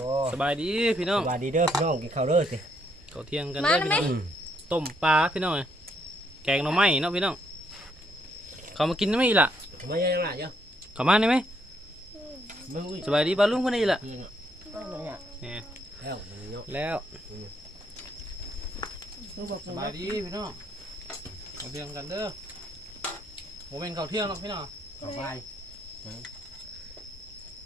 บ่สบายดีพี่น้องสวัสดีเด้อพี่น้องกินข้าวเด้อสิเขาเที่ยงกันมาเด้อแล้วพี่ไหมน้องต้มปลาพี่น้องแกงหน่อไม้เนาะพี่น้องเขามากินได้ไหมอีกล่ะมายังล่ะเยอะเขามาได้ไหมมึงอุ้ยสบายดีบาลุงคนนี้ล่ะเพื่อนอะเนี่ยแล้วมันเนาะแล้วลูกบอกสบายดีพี่น้องเขาเที่ยงกันเด้อโมเป็นเขาวเที่ยงหรอกพี่น้องเข้าไป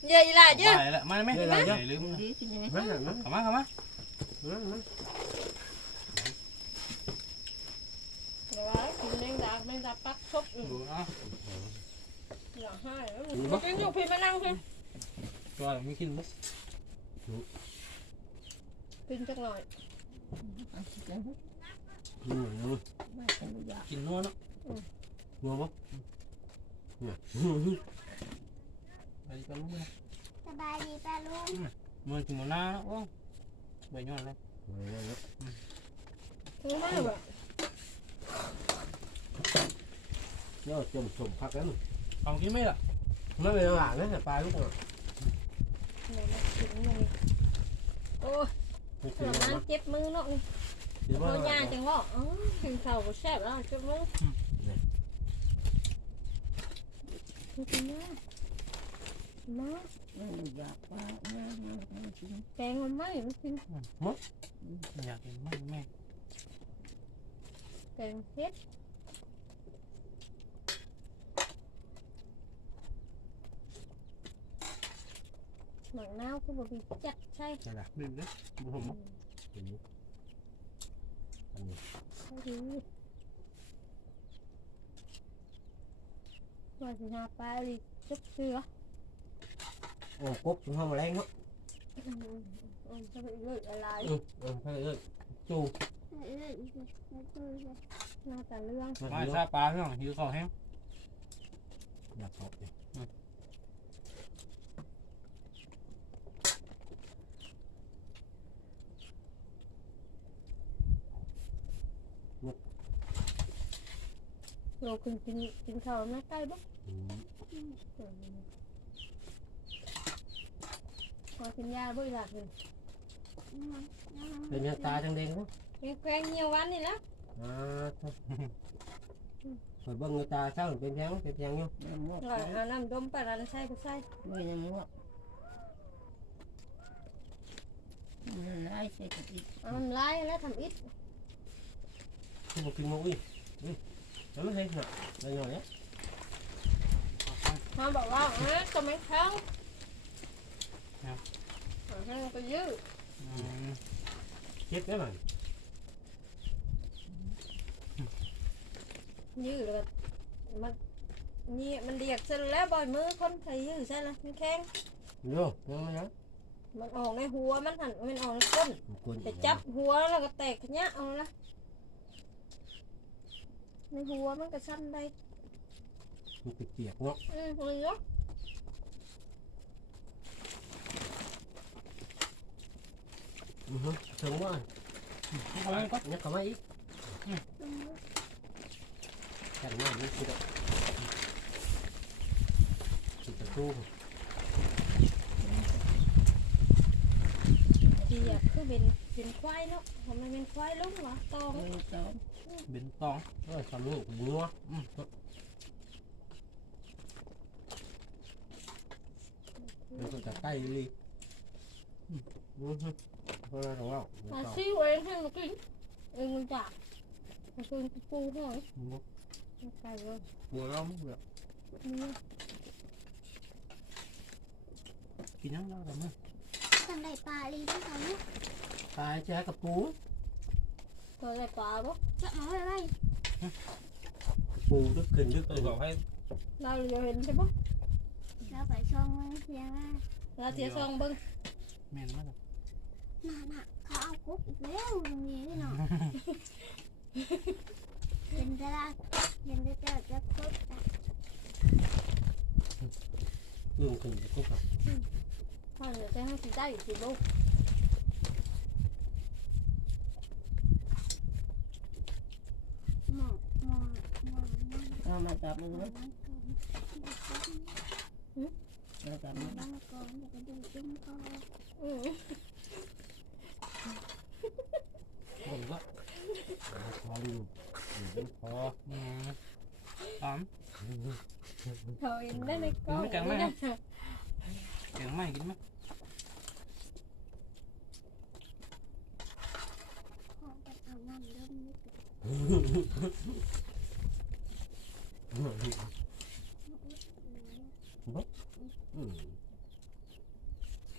เยอะอีหล่ะเยอะไปแล้วมาได้ไหมเดี๋ยวเราจะอย่าลืมนะดีกินยังไงนั่นน่ะนั่นเขามาเขามานั่นนั่นเดี๋ยวว่ากินแมงดาแมงดาปักชบอยู่ดูเนาะอย่าให้กินอยู่พี่มานั่งพี่ตัวไม่กินบุ๊กกินจักหน่อยนี่นี่กินนัวเนาะงัวบ่เนี่ย ไปดีบาลุงนะสบายดีป้าลุงมือถึงหมดหน้าแล้วโอ้ใบย้อนเลยคือไม่แบบเดี๋ยวจมสมพักแล้วมึงเขากินไหมล่ะไม่เป็นหลังนะแต่ปลาลูกอะกินอย่างนี้โอ้ยไม่ปกินระมาณนะเจ็บมือเนาะนี่กินพว่าอยาจังว่าอ๋อกินข้าวก็แซ่บแล้วเจ็บมือ กินนะมาแกงมันไหม้มันกินอยากกินไหมแม่แกงเผ็ดหมักนาวก็บ่มี โอ้กบถึงห้องแรงเนาะอืมอืมจะไปเลือกอะไรเออเออใช่เออจูเอ้ยมาดูเลยน่าจะเรื่องมามาเยซาอะปลาพี่น้องหิวข้าวแห้งอยากตอบเลยเราคุณกินกินข้าวไม่ใกล้บ้างอืม พอ กินยาบ่อยหลักเลยเป็นยังตาจังเด้งเนาะมีแกงเหี่ยววันนี่นะอ่าเปิดเบิ้งตาเช้าเป็นยังเป็นยังอยู่เราเอาน้ำดมปลาร้านใส่ก็ใส่ไม่ยังงวกมันไล่ใส่กะทิเอาน้ำลายแล้วทำอิดที่บอกกินมุ้ยอืมแล้วไม่ใช่หนักเลยหน่อยเนี่ยมาบอกว่าเอ๊ะก็ไม่เข้า เอาให้มันก็ยืดเจ็บได้ไหมยืดแล้วมันนี่มันเดียกเสร็จแล้วบ่อยมือคนใส่ยืดใช่ไหมมันแข็งโยยังไม่นะมันออกในหัวมันหันมันออกในก้นไปจับหัวแล้วก็แตกขะยะเอาละในหัวมันก็สั้นได้มันเปียกเนาะอืมเลยเนาะ อือฮึ ถึงว่าเอาไปก่อนเนี่ยเขามาอีกกันหน้านี่คือแบบสุดตะคู่ที่อยากคือเป็นเป็นควายเนาะทำไมเป็นควายลุงวะตองไม่ต้องเป็นตองเออทำนี่งัวอืมมันก็จะใกล้เลยอืม อือฮึเพราะอะไรของเรามาซิวเองให้มันกินเองมันจับมันกินปูหอยมันไก่เลยหัวเราไม่เบื่อนี่กินยังเราแต่เมื่อทำได้ปลาลีที่เขาเนี่ยตายแจ๊กับปูตัวอะไรปลาบ่จะมาไว้ไว้ปูลึกขึ้นลึกเอขึ้อนบอกให้เราเรียเห็นใช่ปะแล้วไปช่องมันเพียงว่าเราเสียซองเบิ้งแม่ นมากน่ะน่ะเขาเอากุ๊กอีกแล้วตรงนี้เนาะเห็นจะละเห็นจะจะจะกุ๊กอะลึกขึ้นก็แบบถ้าเดี๋ยวจะให้สิได้อยู่สิลูกหมอกหมอกหมอกหมอกเอามาจับมือหมอกแล้วก็มาบ้านก่อนแล้วก็ดูจุ้มก่อน อืม ผมก็ พออยู่อยู่พอ อืมหอม เขาเห็นได้ในกล้อง ไม่จังไหม นะ แกงไม่กินไหม พ่อไปเอาน้ำเริ่มนิด อืม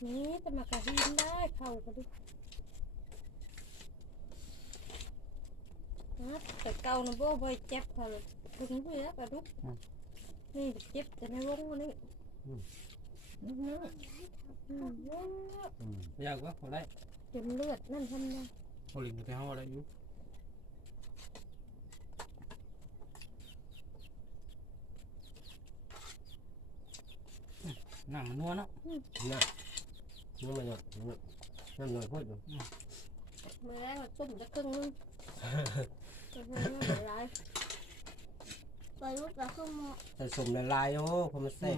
นี่จะมากระหินได้เข้ากันดิฮะแต่เก่านะบ่บ่อยเจ็บเขาเลยถึงเพื่อกระดุกนี่เจ็บแต่ในวงนี่อื้ออืมเยอะอืมอยากก็พอได้จนเลือดนั่นทำได้พอลิงไปห้องอะไรอยู่ อืมน้ำมันนัวเนาะน่ะน้ำมันหยดน้ำหน่อยพูดอยู่มื่อแรกว่าตุ่มจะครึ่งนึงจะครึ่งนึงไม่ได้ไปรูปแล้วก็มอแต่สมละลายโอ้พอมันแซ่บ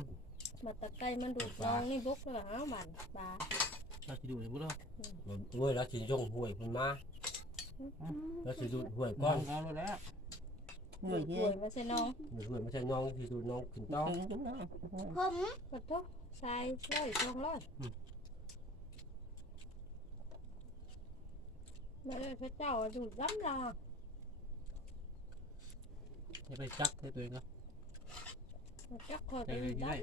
มาตะไคร้มันดูดน้องนี่บุกแล้วหาบันปลาเราจะดูเลยพวกเราเว้ยแล้วสิยงห่วยพุ่นมาแล้วสิดูดห่วยก้ก้ออนนก้อนแล้ว เหนื่อยป่เยวอะยมาใส่น้องห่วยไม่ใช่น้องสิดูน้องขึ้นต้องผมกดทุกใส่ร้อยสองร้อยไม่ได้พระเจ้าดูดล้ำลาจะไปจักให้ตัวเองก็จักคอยใจไปเลยดูที่ดได้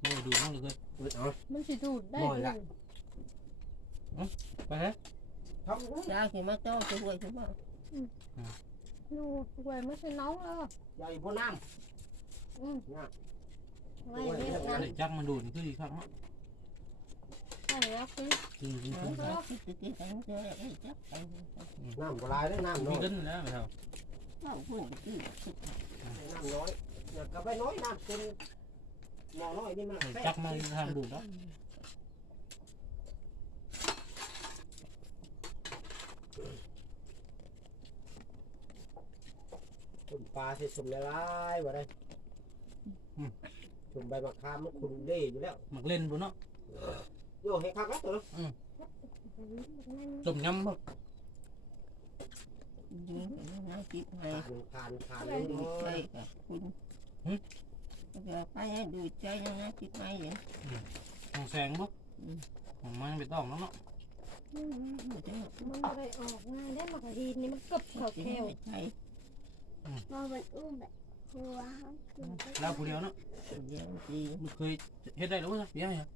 โอ้ดูน้องเลยเอ้ยมันสิดูดได้น้อยไปฮะครับยาขี่มาโต้จะหวยใช่ไหมดูดป่วยมา ใส่น้องแล้วใหญ่พ่นน้อืมำน่ะไม่เรียกนั้นไอ้จักมันดูนี่คือดีครับเนาะใช่แล้วคือจริงจริงเอจริงอคิดติดติดกันเจอไอ้จับไปน้ำก็ลายได้น้ำน้มีอยกันแล้วไม่เท่าเข้าพุ่นที่สุดน้ำน้อยอยากกลับไปน้อยน้ำเป็นหม้อน้อยนี่มัน ไอ้ แซ่ จับกมันทำดูแล้วตุ่มปลาที่สมละลายบ่ได้ตุ่มใบมะขามมันขุ่นเด้อยู่แล้วมักเล่นบุเนาะโยให้คักแล้วตัวจมยำบ่ยิงน้ำจิบให้ ผ่านผ่านผ่านไปเลยดูเนาะใจกับคุณจะไปให้ดูใจยังไงจิบให้ยังของแสงบ่ของมันไปต้องแล้วเนาะมันจะมันไม่ได้ออกง่ายได้มากระหินนี่มันเกือบเข่ากินแควไม่ใช่ มอมันอุ้มแบบหัวเขากินไปแล้วผู้เดียวเนาะเดี๋ยวดีมันเคยเฮ็ดได้หรือเปล่าเดี๋ยวเนี่ย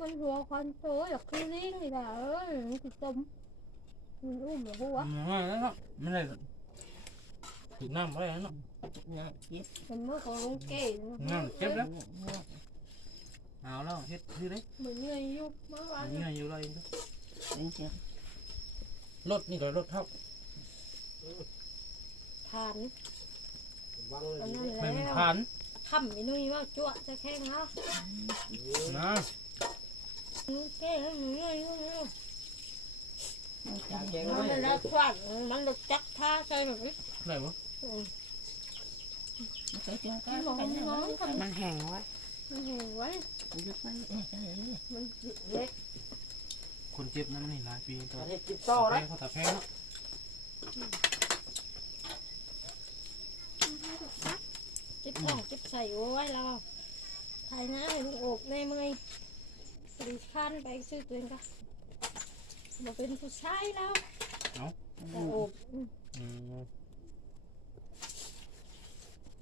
มันหัวคอนโซลอยากคือลิงนี่ล่ะเอ้ยมันคือต้มมันอุ้มเหรอหัวมันแล้วเนาะมันได้ถึงน้ำอะไรเนาะน่าจิบมันเมื่อของลุงเก๋น้ำเจ็บแล้วเอาแล้วเฮ็ดคือได้เหมือนเงยยุบเมื่อวานเงี้ยอยู่เลยเป็นเจ้ารถนี่ก็รถเท่า ผ่านวังเลอันยนั้นไม่มีแล้วผ่านคำอีนุ่ยว่าจั่วจะแข้งแล้วนะลุงเก๋แล้วหนูเงยยุบแล้วอยากแกงมันไว้แล้วฟันมันจะจักท่าใช่แบบนี้ไหนวะไปจังกัมันนมองไปนะน้องทำมันแห้งไว้มันเห็นไว้มันจะไปมันเล็กคนเจ็บนั่นนี่หลายปีตัวอันนี้กินต่อแพ้นะเขาแต่แพ้เนาะ จิ๊บท้องจิ๊บใส่ไว้แล้วถ่ายหน้าให้ลุงโอบในมือรีคันไปซื้อตัวเองก็มาเป็นผู้ชายแล้วแต่โอบอืม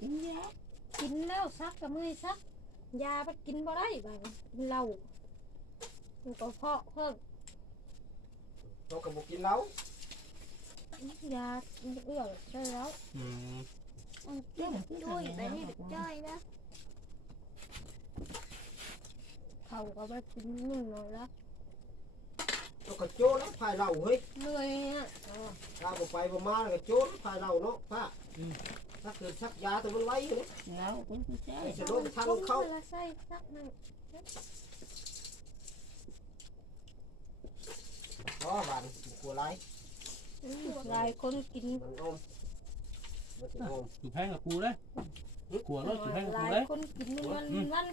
กินยากินแล้วซักกับมือซัก ยาไปกินบ่ได้บ้างกินเหล้ามันก็เพาะเพิ่มเราก็บ่กินเหล้ายาเอื้อใช่แล้วอืมมันกิน ด้วยไปนี่แบบจ้อยแล้วเขาก็ไปกินนึ่งหน่อยแล้วเราก็โจรแล้วพายเหล้าเฮ้ยเหนื่อยเนี่ยอ๋อถ้าบ่ไปบ่มาแล้วก็โจรพายเหล้าเนาะป้าถ้าเกิดชักยาตัวมันไว้อยู่เนี่ยแล้วคุณผู้ชายไอ้สะดุ้งทันเข้าเวลาใส่ซักนั่นอ๋อบานกลัวไรหลายคนกินมันอม มันสิอมอยู่แพ้กับกูเลยขวดรถให้หขวลาดยเลย คนกินมันวันมันวัน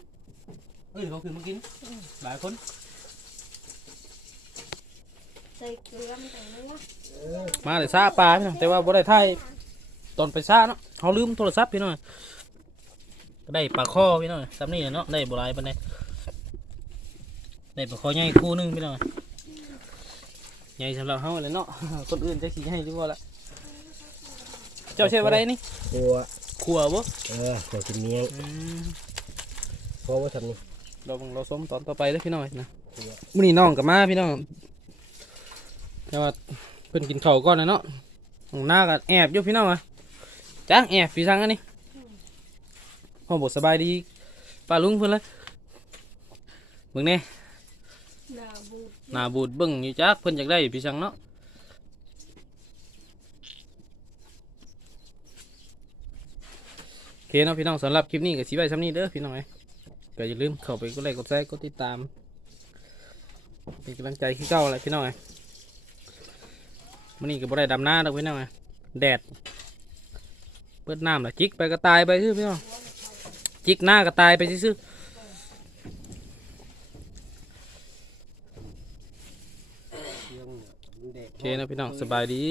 เอ้ยเขาขึ้นมากิน หลายคนใส่เกลือมันแต่งนัวมาเลยซาปลาพี่น้องแต่ว่าบ่ได้ถ่ายตอนไปซาเนาะเขาลืมโทรศัพท์พี่น้องก็ได้ปลาข้อพี่น้องซ้ำนี่แหละเนาะได้บ่หลายปานใดได้ปลาข้อใหญ่คู่หนึงพี่น้องใหญ่สำหรับเฮาเลยเนาะ คนอื่นจะสิให้หรือบ่ล่ะเจ้าเชื่อว่าไดนี่ขวดขัวบ่เออขวดกินเมียงอืมเพราะว่าทำนี่เราเบิ่งเราส้มตอนต่อไปเด้อพี่น้องนะมื้อนี้น้องก็มาพี่น้องแต่ว่าเพิ่นกินข้าวก่อนนะเนาะของหน้าก็แอบอยู่พี่น้องอะจังแอบพี่ซังอันนี้พ่อบ่สบายดีป้าลุงเพิ่นเลยเบิ่งแน่หน้าบูดหน้าบูดเบิ่งอยู่จักเพิ่นอยากได้พี่ซังเนาะโอ เคเนาะพี่น้องสำหรับคลิปนี้ก็สิไว้ซ้ำนี้เด้อพี่น้องเอ้ก็อย่าลืมเข้าไปกดไลค์กดแชร์กดติดตาม เป็นกำลังใจขึ้เก้าอะไรพี่น้องไอ้มันนี่ก็บ่ได้ดำหน้าดอกพี่น้องไอ้แดด เปิดน้ำละจิกไปก็ตายไปคือพี่น้องจิกหน้าก็ตายไปซื่อโอเคนะพี่น้องสบายดี